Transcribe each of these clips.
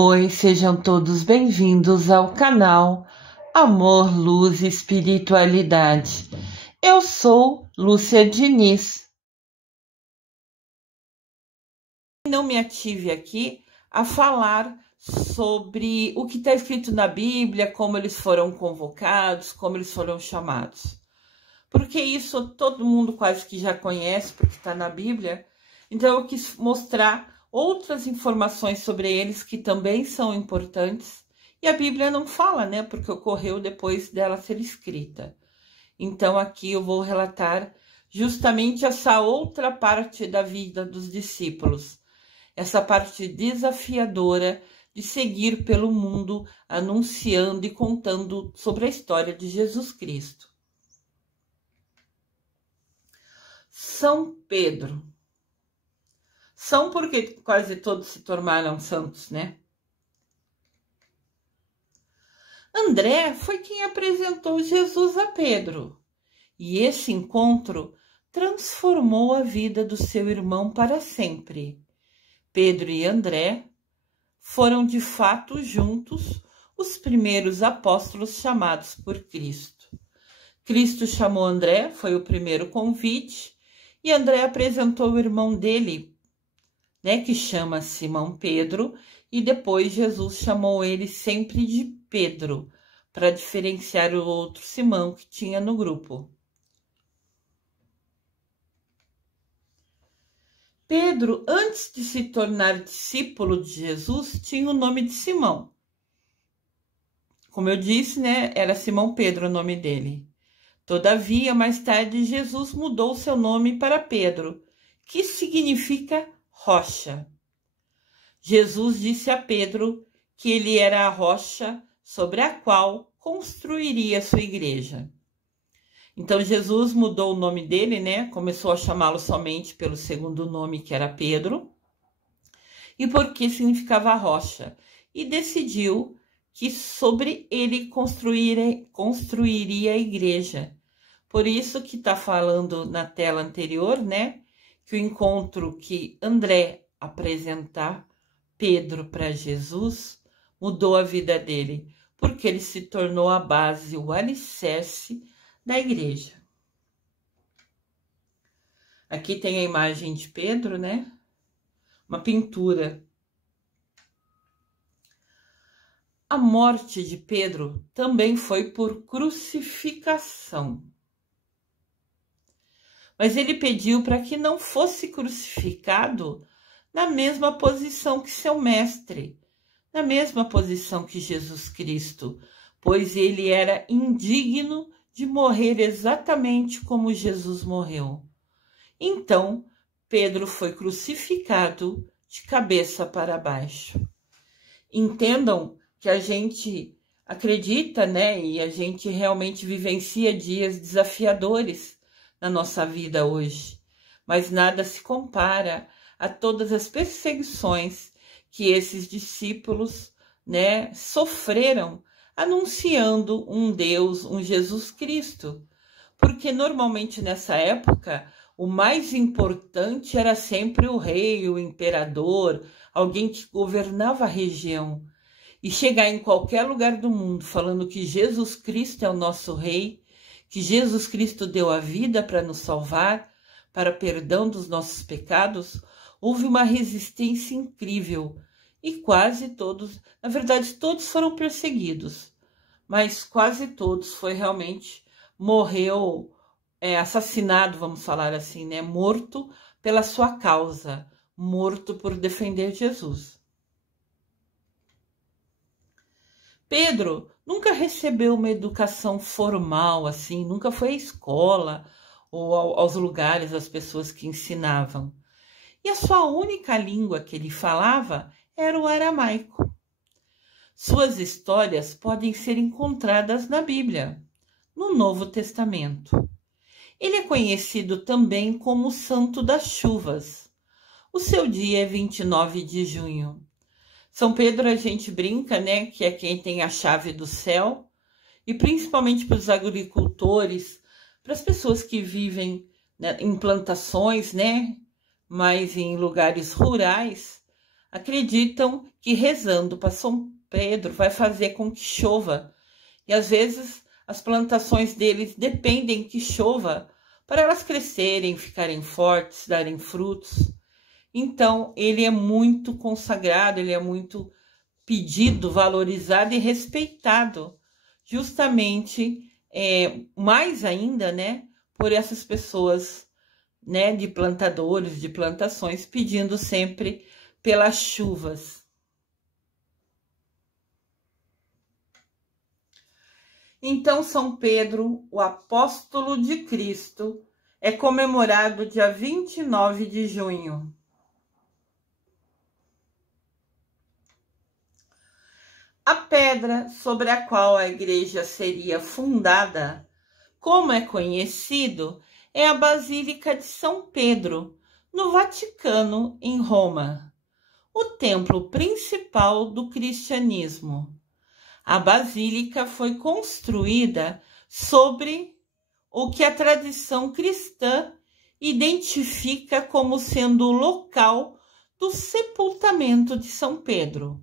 Oi, sejam todos bem-vindos ao canal Amor, Luz e Espiritualidade. Eu sou Lúcia Diniz. Não me ative aqui a falar sobre o que está escrito na Bíblia, como eles foram convocados, como eles foram chamados. Porque isso todo mundo quase que já conhece, porque está na Bíblia. Então eu quis mostrar outras informações sobre eles que também são importantes. E a Bíblia não fala, né? Porque ocorreu depois dela ser escrita. Então aqui eu vou relatar justamente essa outra parte da vida dos discípulos. Essa parte desafiadora de seguir pelo mundo anunciando e contando sobre a história de Jesus Cristo. São Pedro. São porque quase todos se tornaram santos, né? André foi quem apresentou Jesus a Pedro. E esse encontro transformou a vida do seu irmão para sempre. Pedro e André foram de fato juntos os primeiros apóstolos chamados por Cristo. Cristo chamou André, foi o primeiro convite, e André apresentou o irmão dele, né, que chama Simão Pedro, e depois Jesus chamou ele sempre de Pedro, para diferenciar o outro Simão que tinha no grupo. Pedro, antes de se tornar discípulo de Jesus, tinha o nome de Simão. Como eu disse, né, era Simão Pedro o nome dele. Todavia, mais tarde, Jesus mudou seu nome para Pedro, que significa rocha. Jesus disse a Pedro que ele era a rocha sobre a qual construiria sua igreja. Então Jesus mudou o nome dele, né? Começou a chamá-lo somente pelo segundo nome, que era Pedro, e porque significava rocha, e decidiu que sobre ele construiria a igreja. Por isso que está falando na tela anterior, né? Que o encontro que André apresentar Pedro para Jesus mudou a vida dele, porque ele se tornou a base, o alicerce da igreja. Aqui tem a imagem de Pedro, né? Uma pintura. A morte de Pedro também foi por crucificação. Mas ele pediu para que não fosse crucificado na mesma posição que seu mestre, na mesma posição que Jesus Cristo, pois ele era indigno de morrer exatamente como Jesus morreu. Então, Pedro foi crucificado de cabeça para baixo. Entendam que a gente acredita, né, e a gente realmente vivencia dias desafiadores na nossa vida hoje, mas nada se compara a todas as perseguições que esses discípulos, né, sofreram anunciando um Deus, um Jesus Cristo. Porque normalmente nessa época o mais importante era sempre o rei, o imperador, alguém que governava a região. E chegar em qualquer lugar do mundo falando que Jesus Cristo é o nosso rei, que Jesus Cristo deu a vida para nos salvar, para perdão dos nossos pecados, houve uma resistência incrível. E quase todos, na verdade todos foram perseguidos, mas quase todos foi realmente, morreu, assassinado, vamos falar assim, né? Morto pela sua causa, morto por defender Jesus. Pedro nunca recebeu uma educação formal, assim, nunca foi à escola ou aos lugares, às pessoas que ensinavam. E a sua única língua que ele falava era o aramaico. Suas histórias podem ser encontradas na Bíblia, no Novo Testamento. Ele é conhecido também como o Santo das Chuvas. O seu dia é 29 de junho. São Pedro, a gente brinca, né, que é quem tem a chave do céu, e principalmente para os agricultores, para as pessoas que vivem, né, em plantações, né, mas em lugares rurais, acreditam que rezando para São Pedro vai fazer com que chova. E às vezes as plantações deles dependem que chova para elas crescerem, ficarem fortes, darem frutos. Então, ele é muito consagrado, ele é muito pedido, valorizado e respeitado, justamente, mais ainda, né, por essas pessoas, né, de plantadores, de plantações, pedindo sempre pelas chuvas. Então, São Pedro, o apóstolo de Cristo, é comemorado dia 29 de junho. A pedra sobre a qual a igreja seria fundada, como é conhecido, é a Basílica de São Pedro, no Vaticano, em Roma, o templo principal do cristianismo. A basílica foi construída sobre o que a tradição cristã identifica como sendo o local do sepultamento de São Pedro.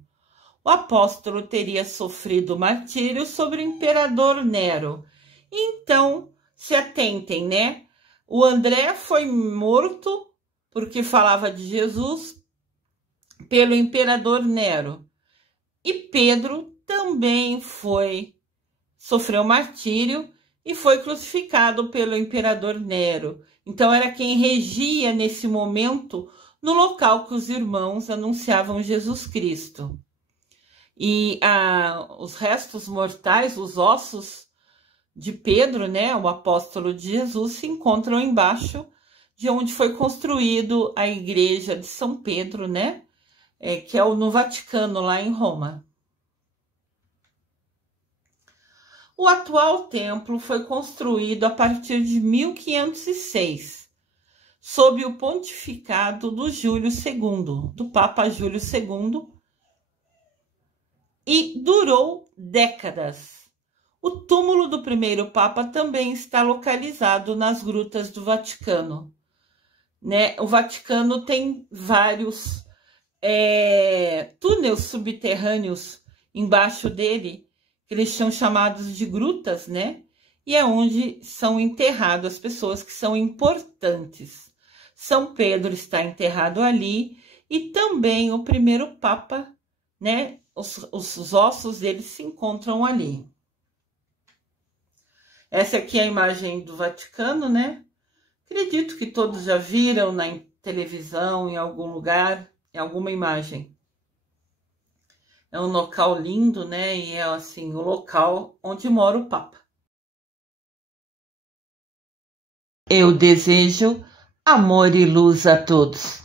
O apóstolo teria sofrido martírio sobre o imperador Nero. Então, se atentem, né? O André foi morto porque falava de Jesus pelo imperador Nero. E Pedro também sofreu martírio e foi crucificado pelo imperador Nero. Então era quem regia nesse momento no local que os irmãos anunciavam Jesus Cristo. E os restos mortais, os ossos de Pedro, né, o apóstolo de Jesus, se encontram embaixo de onde foi construído a igreja de São Pedro, né, que é no Vaticano, lá em Roma. O atual templo foi construído a partir de 1506, sob o pontificado do Júlio II, do Papa Júlio II, e durou décadas. O túmulo do primeiro Papa também está localizado nas grutas do Vaticano, né? O Vaticano tem vários túneis subterrâneos embaixo dele, que eles são chamados de grutas, né? E é onde são enterradas as pessoas que são importantes. São Pedro está enterrado ali e também o primeiro Papa, né? Os ossos deles se encontram ali. Essa aqui é a imagem do Vaticano, né? Acredito que todos já viram na televisão, em algum lugar, em alguma imagem. É um local lindo, né? E é assim, o local onde mora o Papa. Eu desejo amor e luz a todos.